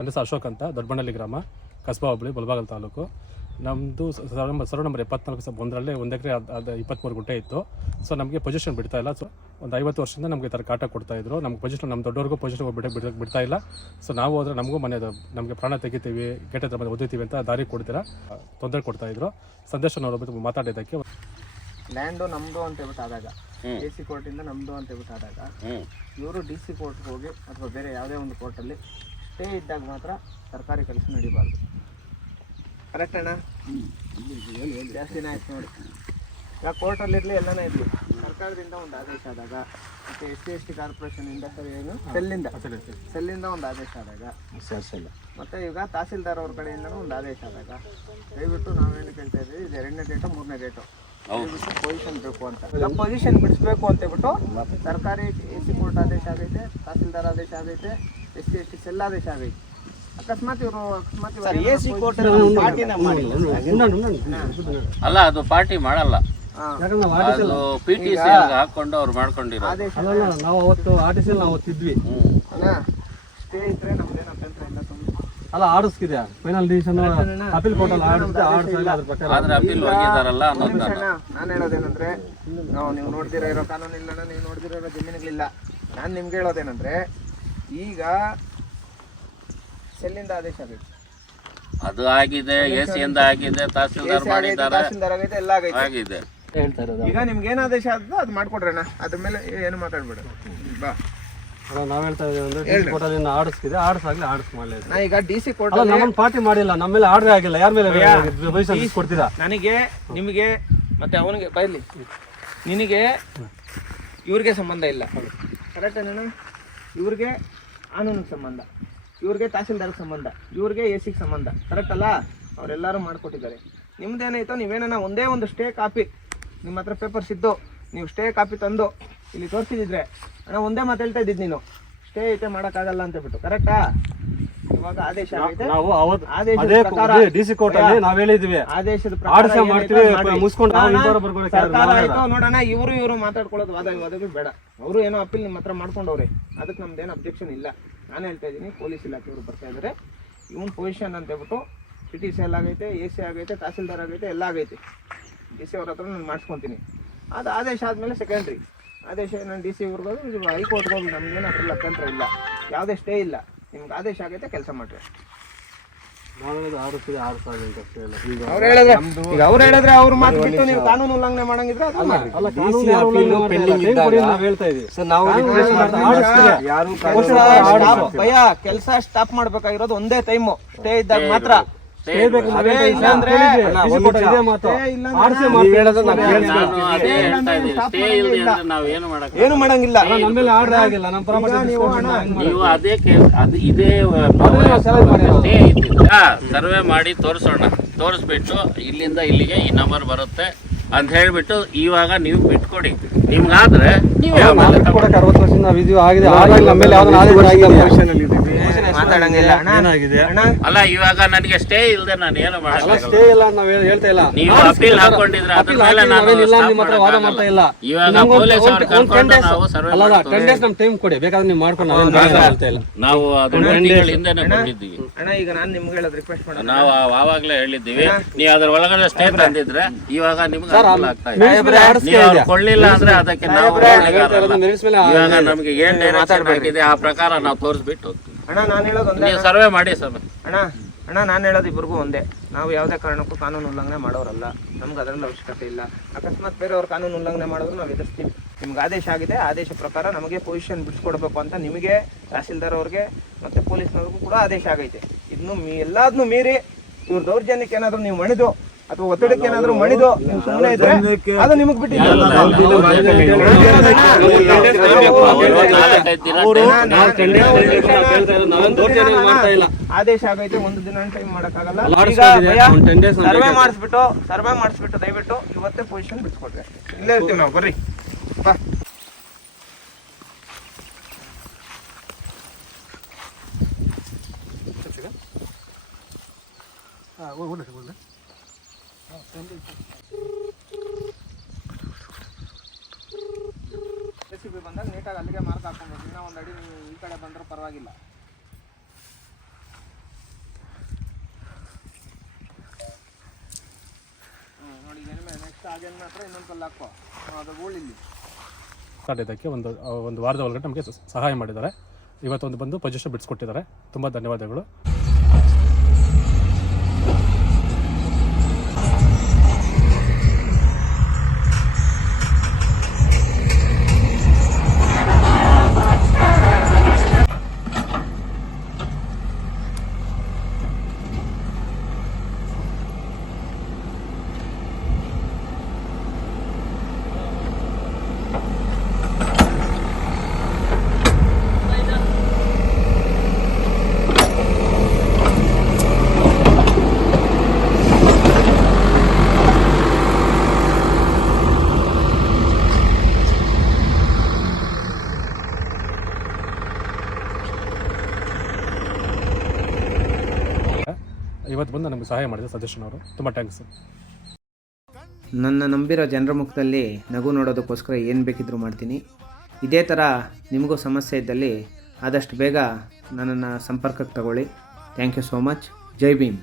ನನ್ನ ಹೆಸರು ಅಶೋಕ್ ಅಂತ ದೊಡ್ಡಬಂಡಳ್ಳಿ ಗ್ರಾಮ ಕಸ್ಬಾ ಹೋಬಳಿ ತಾಲೂಕು. ನಮ್ಮದು ಸರ್ವೆ ನಂಬರ್ ಸರ್ ನಂಬರ್ ಎಪ್ಪತ್ನಾಲ್ಕು ಸಹ ಒಂದರಲ್ಲೇ ಒಂದು ಎಕರೆ ಅದು ಇಪ್ಪತ್ತ್ಮೂರು ಗುಂಟೆ ಇತ್ತು. ಸೊ ನಮಗೆ ಪೊಸಿಷನ್ ಬಿಡ್ತಾ ಇಲ್ಲ. ಸೊ ಒಂದು ಐವತ್ತು ವರ್ಷದಿಂದ ನಮಗೆ ಈ ಥರ ಕಾಟ ಕೊಡ್ತಾ ಇದ್ರು. ನಮ್ಗೆ ಪೊಸಿಷನ್ ನಮ್ಮ ದೊಡ್ಡವ್ರಿಗೂ ಪೊಸಿಷನ್ ಬಿಡ ಬಿಡೋಕ್ಕೆ ಬಿಡ್ತಾ ಇಲ್ಲ. ಸೊ ನಾವು ಹೋದ್ರೆ ನಮಗೂ ಮನೆ ನಮಗೆ ಪ್ರಾಣ ತೆಗಿತೀವಿ ಗೇಟ್ ಹತ್ರ ಬಂದು ಓದಿತೀವಿ ಅಂತ ದಾರಿ ಕೊಡ್ತೀರಾ? ತೊಂದರೆ ಕೊಡ್ತಾ ಇದ್ರು. ಸಂದೇಶ ಬಿಟ್ಟು ಮಾತಾಡಿದ್ದಕ್ಕೆ ಲ್ಯಾಂಡು ನಮ್ಮದು ಅಂತ ಹೇಳ್ಬಿಟ್ಟು ಆದಾಗ ಡಿ ಸಿ ಕೋರ್ಟಿಂದ ನಮ್ಮದು ಅಂತ ಹೇಳ್ಬಿಟ್ಟು ಆದಾಗ ಇವರು ಡಿ ಸಿ ಕೋರ್ಟ್ಗೆ ಹೋಗಿ ಅಥವಾ ಬೇರೆ ಯಾವುದೇ ಒಂದು ಕೋರ್ಟಲ್ಲಿ ಸ್ಟೇ ಇದ್ದಾಗ ಮಾತ್ರ ಸರ್ಕಾರಿ ಕೆಲಸ ನಡಿಬಾರ್ದು. ಕರೆಕ್ಟ್ ಅಣ್ಣ? ಜಾಸ್ತಿನೇ ಆಯ್ತು ನೋಡಿ. ಈಗ ಕೋರ್ಟಲ್ಲಿರಲಿ ಎಲ್ಲನೇ ಇರಲಿ. ಸರ್ಕಾರದಿಂದ ಒಂದು ಆದೇಶ ಆದಾಗ ಮತ್ತು ಎಸ್ ಸಿ ಎಸ್ ಟಿ ಕಾರ್ಪೊರೇಷನಿಂದ ಸರಿ ಏನು? ಸೆಲ್ಲಿಂದ. ಸೆಲ್ಲಿಂದ ಒಂದು ಆದೇಶ ಆದಾಗ ಮತ್ತೆ ಈಗ ತಹಸೀಲ್ದಾರ್ ಅವ್ರ ಕಡೆಯಿಂದನೂ ಒಂದು ಆದೇಶ ಆದಾಗ ದಯವಿಟ್ಟು ನಾವೇನು ಕೇಳ್ತಾ ಇದ್ದೀವಿ ಇದು ಎರಡನೇ ಡೇಟು ಮೂರನೇ ಡೇಟು ಪೊಸಿಷನ್ ಬೇಕು ಅಂತ. ಪೊಸಿಷನ್ ಬಿಡಿಸ್ಬೇಕು ಅಂತ ಹೇಳ್ಬಿಟ್ಟು ಸರ್ಕಾರಿ ಎ ಸಿ ಕೋರ್ಟ್ ಆದೇಶ ಆಗೈತೆ ತಹಸೀಲ್ದಾರ್ ಆದೇಶ ಆಗೈತೆ ಎಸ್ ಎಷ್ಟು ಎಸ್ ಟಿ ಸೆಲ್ ಆದೇಶ ಆಗೈತೆ? ಅಕಸ್ಮಾತ್ ಇವರು ಅಕಸ್ಮಾತ್ ಎ ಸಿ ಕೋರ್ಟ್ ಪಾರ್ಟಿನ ಮಾಡಿಲ್ಲ. ಅಲ್ಲ ಅದು ಪಾರ್ಟಿ ಮಾಡಲ್ಲ. ಅದು ಪಿ ಟಿ ಸಿ ಹಾಕೊಂಡು ಅವ್ರು ಮಾಡ್ಕೊಂಡಿರೋ ಆದೇಶ ನಾವು ಅವತ್ತು ಆರ್ ಟಿ ಸಿ ನಾವು ಅವತ್ತಿದ್ವಿ ಅಣ್ಣ ಸ್ಟೇ ಇದ್ರೆ ನಮ್ದೇನು ಅಭ್ಯಂತರ ಇಲ್ಲ ತುಂಬ ಅಲ್ಲ ಆಡಿಸ್ಕಿದೆ ಫೈನಲ್ ಡಿಸಿಷನ್ ಅಪೀಲ್ ಕೋರ್ಟಲ್ಲಿ ಆಡಿಸಿದೆ ಆಡಿಸಿಲ್ಲ ಅದ್ರ ಪ್ರಕಾರ. ಆದ್ರೆ ಅಪೀಲ್ ಹೋಗಿದಾರಲ್ಲ ನಾನು ಹೇಳೋದೇನಂದ್ರೆ ನಾವು ನೀವು ನೋಡ್ದಿರ ಇರೋ ಕಾನೂನು ಇಲ್ಲ ನೀವು ನೋಡ್ದಿರ ಇರೋ ಜಮೀನುಗಳಿಲ್ಲ. ನಾನು ನಿಮ್ಗೆ ಹೇಳೋದೇನಂದ್ರೆ ಈಗ ಸೆಲ್ಲಿಂದ ಆದೇಶ ಆಗೈತೆ. ಅದು ಆಗಿದೆ ಎ ಸಿ ಇಂದ ಆಗಿದೆ ತಹಸೀಲ್ದಾರ್ ಮಾಡಿದ್ದಾರೆ. ತಹಸೀಲ್ದಾರ್ ಆಗಿದೆ ಎಲ್ಲ ಆಗಿದೆ ಆಗಿದೆ. ಹೇಳ್ತಾ ಇರೋದು ಈಗ ನಿಮ್ಗೆ ಏನು ಆದೇಶ ಆದ ಅದು ಮಾಡ್ಕೊಡ್ರಣ್ಣ. ಅದ್ರ ಮೇಲೆ ಏನು ಮಾತಾಡ್ಬೇಡ. ಬಾ. ನಾವ್ ಹೇಳ್ತಾ ಸಿ ಕೋರ್ಟಲ್ಲಿ ಆಡಿಸ್ಕಿದೆ ಆಡಿಸಾಗ್ಲಿ ಆಡಿಸ್ ಮಾಡಲಿ ನಾ ಈಗ ಡಿ ಸಿ ಅಲ್ಲ ನಮ್ಮನ್ನ ಪಾರ್ಟಿ ಮಾಡಿಲ್ಲ. ನಮ್ಮ ಮೇಲೆ ಆರ್ಡರ್ ಆಗಿಲ್ಲ. ಯಾರ ಮೇಲೆ ಬಯಸ ಕೊಡ್ತೀರಾ? ನನಗೆ ನಿಮಗೆ ಮತ್ತೆ ಅವನಿಗೆ ಬೈಲಿ. ನಿನಗೆ ಇವ್ರಿಗೆ ಸಂಬಂಧ ಇಲ್ಲ. ಕರೆಕ್ಟ್ ಅಣ್ಣ ಇವ್ರಿಗೆ ಕಾನೂನಿಗೆ ಸಂಬಂಧ, ಇವ್ರಿಗೆ ತಹಸೀಲ್ದಾರ್ಗೆ ಸಂಬಂಧ, ಇವ್ರಿಗೆ ಎ ಸಿಗೆ ಸಂಬಂಧ ಕರೆಕ್ಟ್ ಅಲ್ಲ? ಅವರೆಲ್ಲರೂ ಮಾಡಿಕೊಟ್ಟಿದ್ದಾರೆ. ನಿಮ್ದೇನಾಯ್ತೋ ನೀವೇನ ಒಂದೇ ಒಂದು ಸ್ಟೇ ಕಾಪಿ ನಿಮ್ಮ ಹತ್ರ ಪೇಪರ್ಸ್ ಇದ್ದು ನೀವು ಸ್ಟೇ ಕಾಪಿ ತಂದು ಇಲ್ಲಿ ತೋರಿಸಿದ್ರೆ ಅಣ್ಣ ಒಂದೇ ಮಾತು ಹೇಳ್ತಾ ಇದ್ದಿದ್ದು ನೀನು. ಸ್ಟೇ ಐತೆ ಮಾಡೋಕ್ಕಾಗಲ್ಲ ಅಂತ ಬಿಟ್ಟು ಕರೆಕ್ಟಾ ನಾವು ಅವತ್ತು ಆದೇಶದ ಅದೇ ಪ್ರಕಾರ ಡಿ ಸಿ ಕೋರ್ಟ್ ಅಲ್ಲಿ ನಾವ್ ಹೇಳಿದ್ವಿ. ಆದೇಶದ ಆಡಿಸ ಮಾಡ್ತೀವಿ ಮುಸ್ಕೊಂಡು ನೋಡೋಣ ಇವರು ಇವರು ಮಾತಾಡ್ಕೊಳ್ಳೋದು ವಾದ ವಿವಾದಗಳು ಬೇಡ. ಅವರು ಏನೋ ಅಪೀಲ್ ನಿಮ್ಮ ಹತ್ರ ಮಾಡ್ಕೊಂಡವ್ರೆ. ಅದಕ್ಕೆ ನಮ್ದೇನು ಅಬ್ಜೆಕ್ಷನ್ ಇಲ್ಲ. ನಾನು ಹೇಳ್ತಾ ಇದ್ದೀನಿ ಪೊಲೀಸ್ ಇಲಾಖೆಯವರು ಬರ್ತಾ ಇದ್ದಾರೆ ಇವನ್ ಪೊಸಿಷನ್ ಅಂತ ಹೇಳ್ಬಿಟ್ಟು ಸಿಟಿ ಟಿ ಸಿ ಎಲ್ ಆಗೈತೆ ಎ ಸಿ ಆಗೈತೆ ತಹಸೀಲ್ದಾರ್ ಆಗೈತೆ ಎಲ್ಲ ಆಗೈತೆ. ಡಿ ಸಿ ಅವ್ರ ಹತ್ರ ನಾನು ಮಾಡಿಸ್ಕೊತೀನಿ. ಅದು ಆದೇಶ ಆದಮೇಲೆ ಸೆಕೆಂಡ್ರಿ ಆದೇಶ ನಾನು ಡಿ ಸಿ ಹೈಕೋರ್ಟ್ ಇದು ಹೈಕೋರ್ಟ್ಗೆ ಹೋಗಿ ನಮ್ಗೇನು ಅದ್ರಲ್ಲಿ ಅಭ್ಯಂತರ ಇಲ್ಲ. ಯಾವುದೇ ಸ್ಟೇ ಇಲ್ಲ. ನಿಮ್ಗೆ ಆದೇಶ ಆಗೈತೆ ಕೆಲಸ ಮಾಡ್ರಿ. ನಾವು ಅಂತ ಅಷ್ಟೇ ಈಗ ಅವ್ರು ಹೇಳಿದ್ರೆ ಈಗ ಅವ್ರು ಹೇಳಿದ್ರೆ ಅವ್ರ ಮಾತು ಬಿಟ್ಟು ನೀವು ಕಾನೂನು ಉಲ್ಲಂಘನೆ ಮಾಡಂಗಿದ್ರೆ ಅದು ಮಾಡ್ರಿ. ಅಲ್ಲ ಕಾನೂನು ಯಾರು ಉಲ್ಲಂಘನೆ ಮಾಡ್ತಾ ಇಲ್ಲ. Time ಕೊಡಿ ಅಂತ ನಾವ್ ಹೇಳ್ತಾ ಇದೀವಿ ಮಾಡ್ತಾ ಆಡಿಸ್ತಿದೆ. ಸ್ಟಾಪ್ ಭಯ ಕೆಲಸ ಸ್ಟಾಪ್ ಮಾಡ್ಬೇಕಾಗಿರೋದು ಒಂದೇ ಟೈಮು ಸ್ಟೇ ಇದ್ದಾಗ ಮಾತ್ರ. ಏನು ಮಾಡಕ್ ಏನು ಮಾಡಂಗಿಲ್ಲ. ಆರ್ಡರ್ ಆಗಿಲ್ಲ. ನಮ್ಮ ನೀವು ಅದೇ ಕೇಸ್ ಅದು ಇದೇ ಸರ್ವೆ ಮಾಡಿ ತೋರಿಸೋಣ. ತೋರಿಸ್ಬಿಟ್ಟು ಇಲ್ಲಿಂದ ಇಲ್ಲಿಗೆ ಈ ನಂಬರ್ ಬರುತ್ತೆ ಅಂತ ಹೇಳ್ಬಿಟ್ಟು ಇವಾಗ ನೀವು ಬಿಟ್ಕೊಡಿ. ನಿಮ್ಗಾದ್ರೆ ನೀವು ಅರವತ್ತು ವರ್ಷದಿಂದ ನಾವು ಆಗಿದೆ. ಆದಾಗ ನಮ್ಮ ಮೇಲೆ ಯಾವ್ದನ್ನ ಆದೇಶ ಆಗಿಲ್ಲ ಮಾತಾಡಂಗಿಲ್ಲ. ಅಣ್ಣ ಏನಾಗಿದೆ? ಅಣ್ಣ. ಅಲ್ಲ ಇವಾಗ ನನಗೆ ಸ್ಟೇ ಇಲ್ಲದೆ ನಾನು ಏನು ಅಲ್ಲ ಮಾಡಲ್ಲ ಸ್ಟೇ ಇಲ್ಲ ಅಂತ ಹೇಳ್ತಾ ಇಲ್ಲ. ನೀವು ಅಪೀಲ್ ಹಾಕೊಂಡಿದ್ರೆ ಅದ್ರ ಅಪೀಲ್ ಮೇಲೆ ಹಾಕಿ ನಾನು ನಾವೇನಿಲ್ಲ stop ನಿಮ್ಮ ಹತ್ರ ವಾದ ಮಾಡಕ್ಕಾಗಲ್ಲ. ಮಾಡ್ತಾ ಇಲ್ಲ. ಇವಾಗ ನಮ್ಗೆ ಒಂದು- ಪೊಲೀಸ್ ಅವ್ರು ಒಂದು ಕರ್ಕೊಂಡು 10 days ನಾವು ಸರ್ವೆ ಅಲ್ಲ ಮಾಡ್ತೀವಿ. ಟೆನ್ ಡೇಸ್ ನಮ್ ಟೈಮ್ ಕೊಡಿ ಬೇಕಾದ್ರೆ ನೀವು ಮಾಡ್ಕೊಂಡು ನಾವೇನ್ ಬೇಡ ಹೇಳ್ತಾ ಇಲ್ಲ. ನಾವು ಅದೊಂದು ತಿಂಗಳ ಹಿಂದೆನೆ ಬಂದಿದ್ದೀವಿ ಅಣ್ಣ ಈಗ ನಾನು ನಿಮ್ಗೆ ಹೇಳೋದು ರಿಕ್ವೆಸ್ಟ್ ಮಾಡೋಣ ನಾವು ಆ- ಆವಾಗ್ಲೇ ಹೇಳಿದ್ದೀವಿ. ನೀವು ಅದ್ರ ಒಳಗಡೆ ಸ್ಟೇ ತಂದಿದ್ರೆ ಇವಾಗ ನಿಮ್ಗೆ ಅನುಕೂಲ ಆಗ್ತಾ ಇದೆ. ಮೇಲೆ ಆಡಿಸ್ಕೆ ನೀವು ಅವ್ರು ಕೊಳ್ಳಿಲ್ಲ ಅಂದ್ರೆ ಅದಕ್ಕೆ ನಾವು ಹೊಣೆಗಾರರಲ್ಲ. ಇವಾಗ ನಮ್ಗೆ ಏನ್ ಆ ಪ್ರಕಾರ ನಾವು ತೋರಿಸ್ಬಿಟ್ಟು. ಹೋಗ್ತೀವಿ ಅಣ್ಣ ನಾನು ಹೇಳೋದು ಒಂದೇ ನೀವು ಸರ್ವೆ ಮಾಡಿ ಸರ್. ಅಣ್ಣ ಅಣ್ಣ ನಾನು ಹೇಳೋದು ಇಬ್ಬರಿಗೂ ಒಂದೇ. ನಾವು ಯಾವುದೇ ಕಾರಣಕ್ಕೂ ಕಾನೂನು ಉಲ್ಲಂಘನೆ ಮಾಡೋರಲ್ಲ. ನಮ್ಗೆ ಅದರಲ್ಲಿ ಅವಶ್ಯಕತೆ ಇಲ್ಲ. ಅಕಸ್ಮಾತ್ ಬೇರೆಯವ್ರು ಕಾನೂನು ಉಲ್ಲಂಘನೆ ಮಾಡಿದ್ರು ನಾವು ಎದುರಿಸ್ತೀವಿ. ನಿಮ್ಗೆ ಆದೇಶ ಆಗಿದೆ ಆದೇಶ ಪ್ರಕಾರ ನಮಗೆ ಪೊಸಿಷನ್ ಬಿಡಿಸ್ಕೊಡ್ಬೇಕು ಅಂತ ನಿಮಗೆ ತಹಸೀಲ್ದಾರ್ ಅವ್ರಿಗೆ ಮತ್ತೆ ಪೊಲೀಸ್ನವ್ರಿಗೂ ಕೂಡ ಆದೇಶ ಆಗೈತೆ. ಇನ್ನು ಮೀ ಎಲ್ಲದನ್ನೂ ಮೀರಿ ಇವ್ರ ದೌರ್ಜನ್ಯಕ್ಕೆ ಏನಾದರೂ ನೀವು ಮಣಿದು ಅಥವಾ ಒತ್ತಡಕ್ಕೆ ಏನಾದರೂ ಮಣಿದು ಸುಮ್ಮನೆ ಇದ್ರೆ ಅದು ನಿಮಗೆ ಬಿಟ್ಟಿಲ್ಲ ಆದೇಶ ಆಗೈತೆ ಒಂದು ದಿನ ಟೈಮ್ ಮಾಡಕ್ಕಾಗಲ್ಲ. ಅಲ್ಲ, ಈಗ ಒಂದು 10 days ನಮ್ಗೆ ಸರ್ವೆ. ಮಾಡಿಸ್ಬಿಟ್ಟು ಸರ್ವೆ ಮಾಡಿಸ್ಬಿಟ್ಟು ದಯವಿಟ್ಟು ಇವತ್ತೇ ಪೊಸಿಷನ್ ಬಿಡ್ಸ್ಕೊಡ್ರಿ ಇಲ್ಲೇ ಇರ್ತೀವಿ ನಾವು ಬರ್ರಿ. ಬಾ. ಬಿ ಬಂದಾಗ ನೀಟಾಗಿ ಅಲ್ಲಿಗೆ ಮಾರ್ಕ್ ಹಾಕೊಬೇಕು ಇನ್ನೂ ಒಂದು ಅಡಿ ನೀವು ಈ ಕಡೆ ಬಂದರೂ ಪರವಾಗಿಲ್ಲ. ಹ್ಞೂ ನೋಡಿ ಏನೇ ನೆಕ್ಸ್ಟ್ ಆಗೇನು ಮಾತ್ರ ಇನ್ನೊಂದು ಸಲ ಹಾಕೋ ಅದು ಗೂಳಿಲ್ಲಿ ಅದಕ್ಕೆ ಒಂದು ಒಂದು ವಾರದ ಒಳಗಡೆ ನಮಗೆ ಸಹಾಯ ಮಾಡಿದ್ದಾರೆ. ಇವತ್ತೊಂದು ಬಂದು ಪೊಸಿಷನ್ ಬಿಡಿಸ್ಕೊಟ್ಟಿದ್ದಾರೆ. ತುಂಬ ಧನ್ಯವಾದಗಳು. ಇವತ್ತು ಬಂದು ನಮಗೆ ಸಹಾಯ ಮಾಡಿದೆ ಸಜೆಷನ್ ಅವರು. ತುಂಬ ಥ್ಯಾಂಕ್ಸ್ ನನ್ನ ನಂಬಿರೋ ಜನರ ಮುಖದಲ್ಲಿ ನಗು ನೋಡೋದಕ್ಕೋಸ್ಕರ ಏನು ಬೇಕಿದ್ರೂ ಮಾಡ್ತೀನಿ. ಇದೇ ಥರ ನಿಮಗೂ ಸಮಸ್ಯೆ ಇದ್ದಲ್ಲಿ ಆದಷ್ಟು ಬೇಗ ನನ್ನನ್ನು ಸಂಪರ್ಕಕ್ಕೆ ತಗೊಳ್ಳಿ. Thank you so much Jai Bhim.